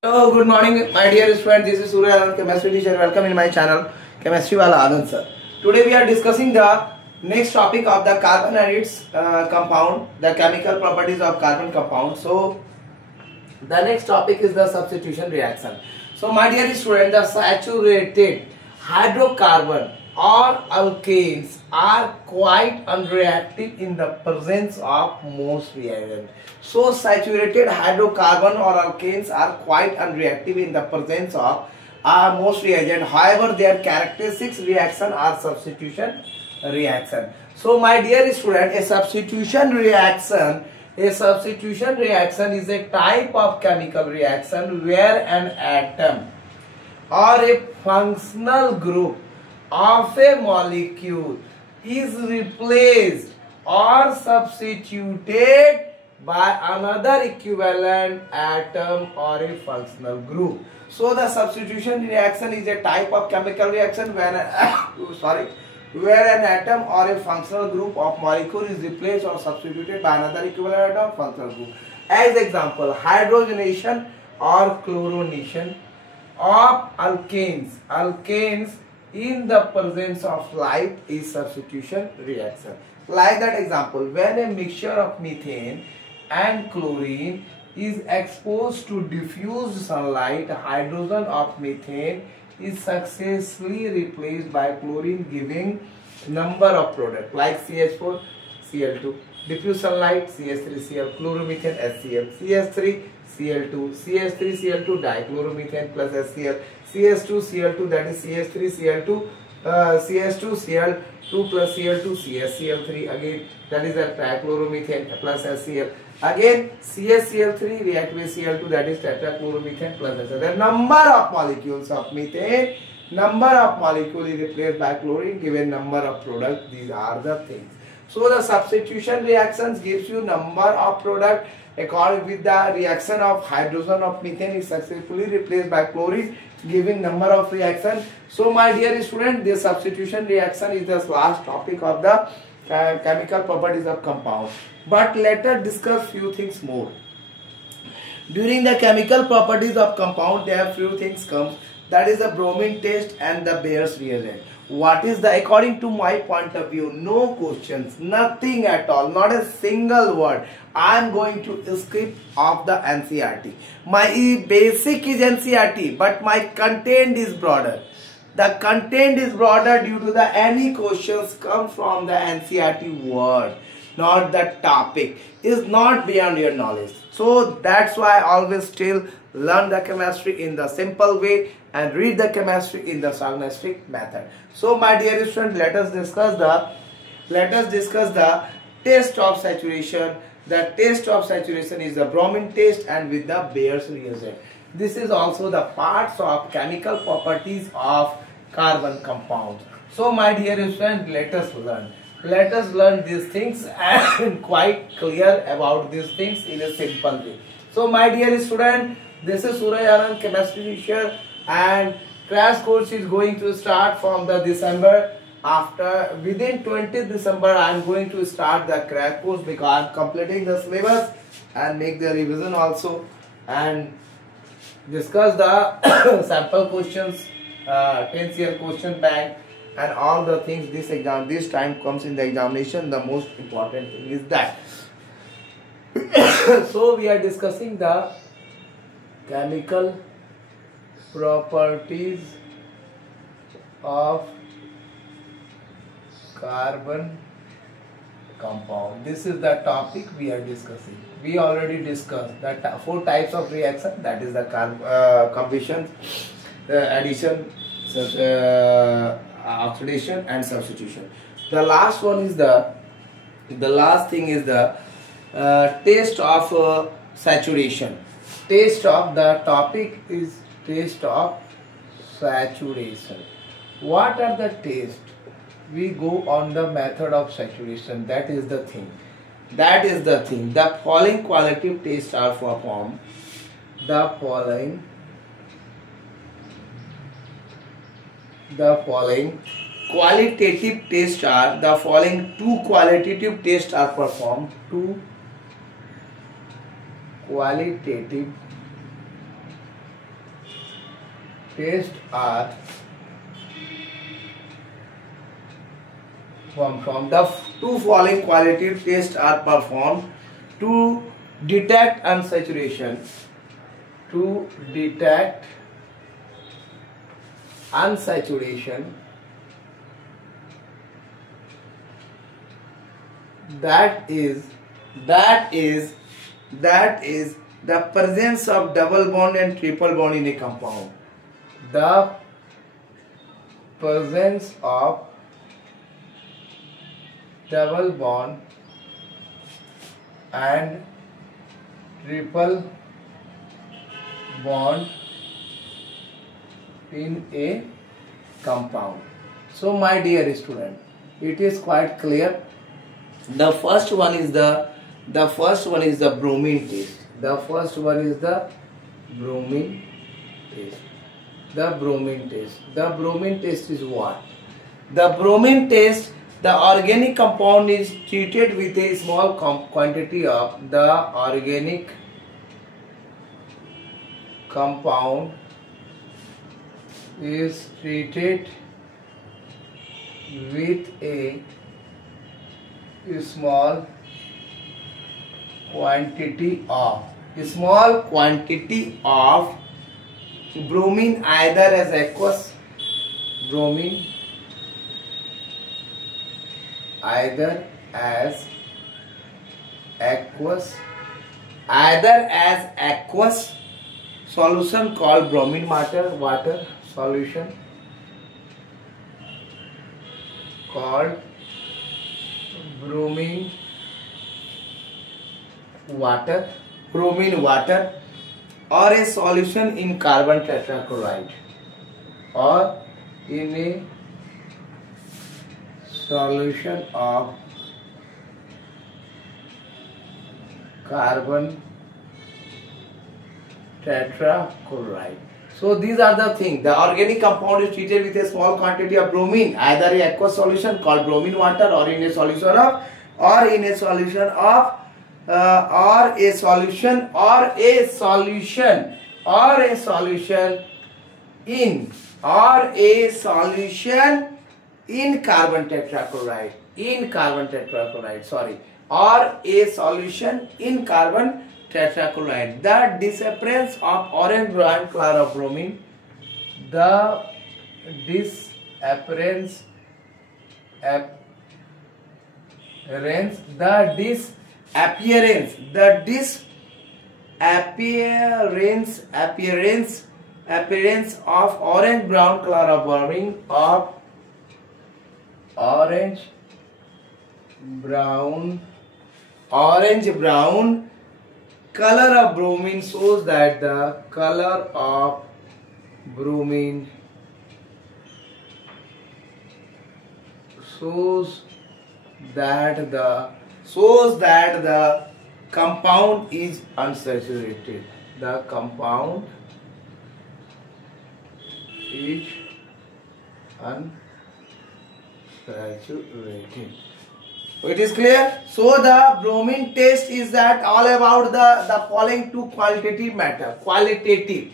Hello, good morning, my dear student. This is Surya Anand, chemistry teacher. Welcome in my channel, Chemistry Wala Anand sir. Today we are discussing the next topic of the carbon and its compound, the chemical properties of carbon compound. So, the next topic is the substitution reaction. So, my dear student, the saturated hydrocarbon or alkanes are quite unreactive in the presence of most reagent. So saturated hydrocarbon or alkanes are quite unreactive in the presence of most reagent. However, their characteristics reaction are substitution reaction. So my dear student, a substitution reaction is a type of chemical reaction where an atom or a functional group of a molecule is replaced or substituted by another equivalent atom or a functional group. So the substitution reaction is a type of chemical reaction where an atom or a functional group of molecule is replaced or substituted by another equivalent atom or functional group. As example, hydrogenation or chlorination of alkanes. Alkanes in the presence of light is substitution reaction. Like that example, when a mixture of methane and chlorine is exposed to diffused sunlight, hydrogen of methane is successfully replaced by chlorine, giving number of products like CH4, Cl2, diffuse sunlight, CH3Cl, chloromethane, HCl, CH3, Cl2, CH3, Cl2, dichloromethane plus HCl, CH2, that is CH3, Cl2, CH2, plus Cl2, CHCl3 again, that is a trichloromethane plus HCl. Again, CHCl3 react with Cl2, that is tetrachloromethane plus HCl. The number of molecules of methane, number of molecules is replaced by chlorine, given number of products. These are the things. So the substitution reactions gives you number of product. According with the reaction of hydrogen of methane is successfully replaced by chlorine, giving number of reaction. So my dear student, this substitution reaction is the last topic of the chemical properties of compound. But let us discuss few things more. During the chemical properties of compound, there are few things comes. That is the bromine test and the Bayer's reagent. What is the, according to my point of view, no questions, nothing at all, not a single word. I am going to skip off the NCERT. My basic is NCERT, but my content is broader. The content is broader due to the any questions come from the NCERT word, not the topic, is not beyond your knowledge. So that's why I always still learn the chemistry in the simple way and read the chemistry in the scientific method. So my dear student, let us discuss the test of saturation. The test of saturation is the bromine test and with the Bayer's reagent. This is also the parts of chemical properties of carbon compounds. So my dear student, let us learn these things and quite clear about these things in a simple way. So my dear student, this is Surya Anand, chemistry teacher, and crash course is going to start from the December. After within 20th December I am going to start the crash course because I am completing the syllabus and make the revision also and discuss the sample questions, 10th question bank and all the things. This time comes in the examination. The most important thing is that so we are discussing the chemical properties of carbon compound. This is the topic we are discussing. We already discussed that 4 types of reaction, that is the combustion, addition, oxidation and substitution. The last one is the last thing is the taste of saturation. Taste of the topic is taste of saturation. What are the taste? We go on the method of saturation. That is the thing. The following qualitative tests are performed. The following qualitative tests are the following 2 qualitative tests are performed. 2 qualitative tests are performed. The two following qualitative tests are performed to detect unsaturation. To detect unsaturation, that is the presence of double bond and triple bond in a compound. The presence of double bond and triple bond in a compound. So my dear student, it is quite clear. The first one is the bromine test. The first one is the bromine test. The bromine test. The bromine test is what? The bromine test, the organic compound is treated with a small quantity of the organic compound is treated with a small quantity of bromine, either as aqueous bromine, either as aqueous solution called bromine water solution called bromine water, or a solution in carbon tetrachloride, or in a solution of carbon tetrachloride. So these are the things. The organic compound is treated with a small quantity of bromine, either a aqueous solution called bromine water, or in a solution of, or a solution in carbon tetrachloride, The disappearance of orange brown color of bromine, the disappearance of orange brown color of bromine, orange brown color of bromine shows that the color of bromine shows that the compound is unsaturated. The compound is unsaturated. It is clear. So the bromine test is that all about the following two qualitative matter: qualitative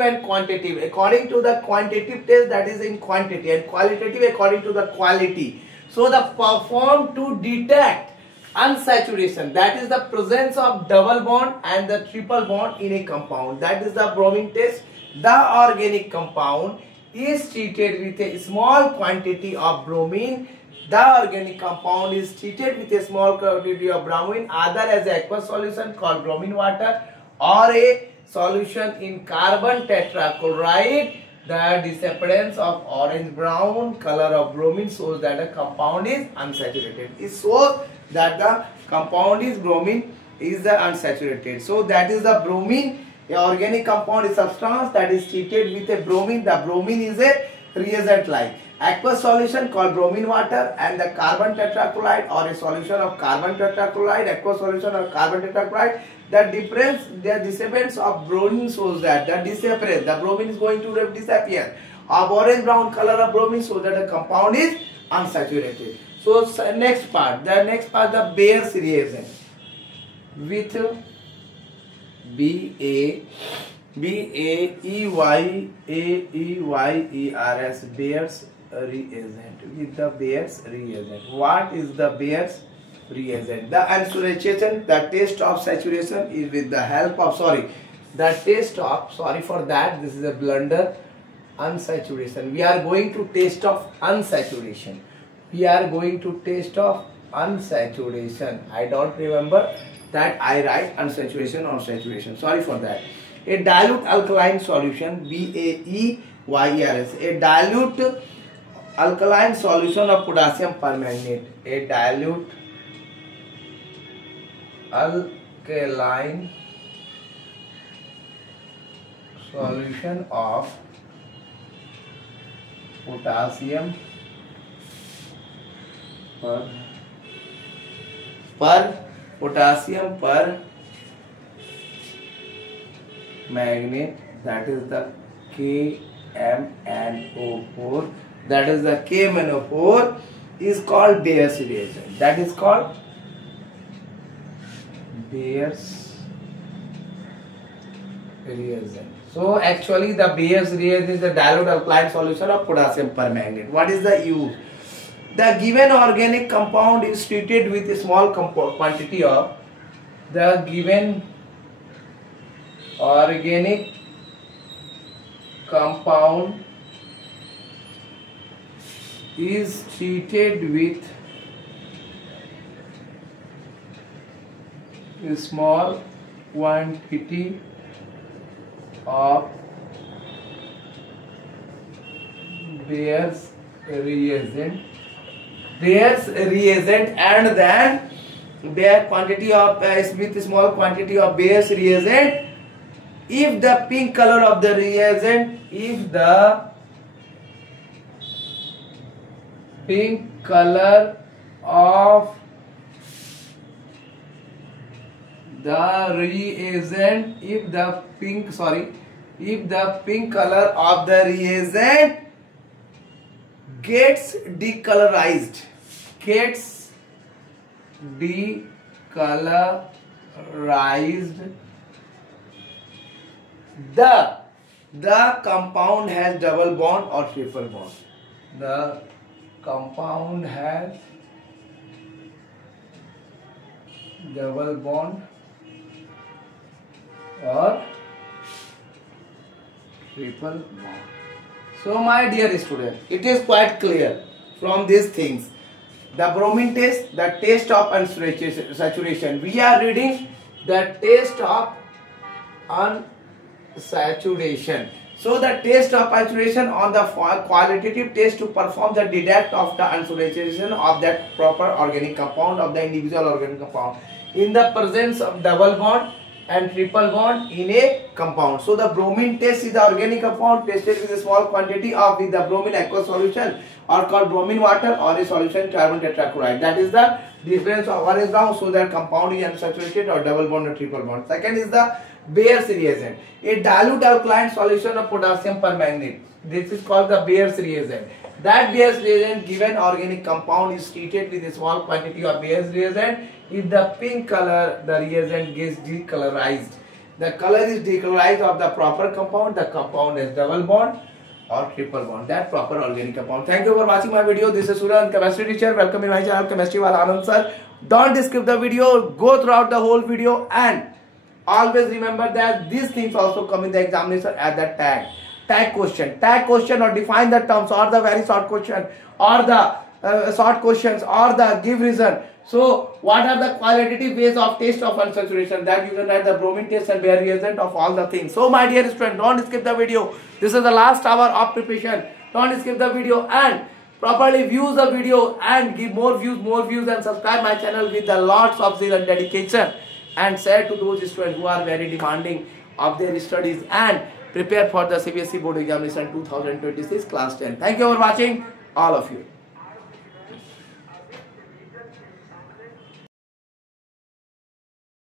and quantitative. According to the quantitative test, that is in quantity, and qualitative according to the quality. So the performed to detect unsaturation, that is the presence of double bond and the triple bond in a compound, that is the bromine test. The organic compound is treated with a small quantity of bromine. The organic compound is treated with a small quantity of bromine, either as an aqueous solution called bromine water, or a solution in carbon tetrachloride. The disappearance of orange brown color of bromine shows that the compound is unsaturated. It shows that the compound is bromine is the unsaturated. So that is the bromine. A organic compound is substance that is treated with a bromine. The bromine is a reagent like aqueous solution called bromine water, and the carbon tetrachloride or a solution of carbon tetrachloride, aqueous solution of carbon tetrachloride. The disappearance of bromine shows that the bromine is going to disappear. Of orange brown color of bromine shows that the compound is unsaturated. So next part, the Bayer's reagent with BA Baeyeers, Bayer's reagent. With the Bayer's reagent. What is the Bayer's reagent? The unsaturation, the test of saturation is with the help of, this is a blunder, unsaturation. We are going to test of unsaturation. I don't remember that I write unsaturation or saturation. Sorry for that. A dilute alkaline solution, BaEYers, a dilute alkaline solution of potassium permanganate. A dilute alkaline solution of potassium permanganate, that is the KMnO4, that is the KMnO4 is called Bayer's reagent. That is called Bayer's reagent. So actually the Bayer's reagent is the dilute alkaline solution of potassium permanganate. What is the use? The given organic compound is treated with a small quantity of is treated with a small quantity of Bayer's reagent, and then their quantity of with small quantity of Bayer's reagent. If the pink color of the reagent, pink color of the reagent gets decolorized, the compound has double bond or triple bond. The compound has double bond or triple bond. So my dear student, it is quite clear from these things. The bromine test, the test of unsaturation. We are reading the test of unsaturation. So the test of unsaturation on the qualitative test to perform the deduct of the unsaturation of that proper organic compound of the individual organic compound in the presence of double bond and triple bond in a compound. So the bromine test is the organic compound tested with a small quantity of with the bromine aqueous solution or called bromine water or a solution carbon tetrachloride. That is the difference of one is wrong, so that compound is unsaturated or double bond or triple bond. Second is the Bayer's reagent, a dilute alkaline solution of potassium permanganate. This is called the Bayer's reagent. That Bayer's reagent given organic compound is treated with a small quantity of Bayer's reagent. If the pink color, the reagent gets decolorized. The color is decolorized of the proper compound. The compound has double bond or triple bond. That proper organic compound. Thank you for watching my video. This is Surya, chemistry teacher. Welcome in my channel, Chemistry Wala Anand sir. Don't skip the video. Go throughout the whole video and always remember that these things also come in the examination at the tag question or define the terms or the very short question or the short questions or the give reason. So what are the qualitative ways of test of unsaturation? That you can write the bromine test and Bayer reagent of all the things. So my dear student, don't skip the video. This is the last hour of preparation. Don't skip the video and properly view the video and give more views and subscribe my channel with the lots of zeal and dedication, and share to those students who are very demanding of their studies and prepare for the CBSE board examination 2026 class 10. Thank you for watching, all of you.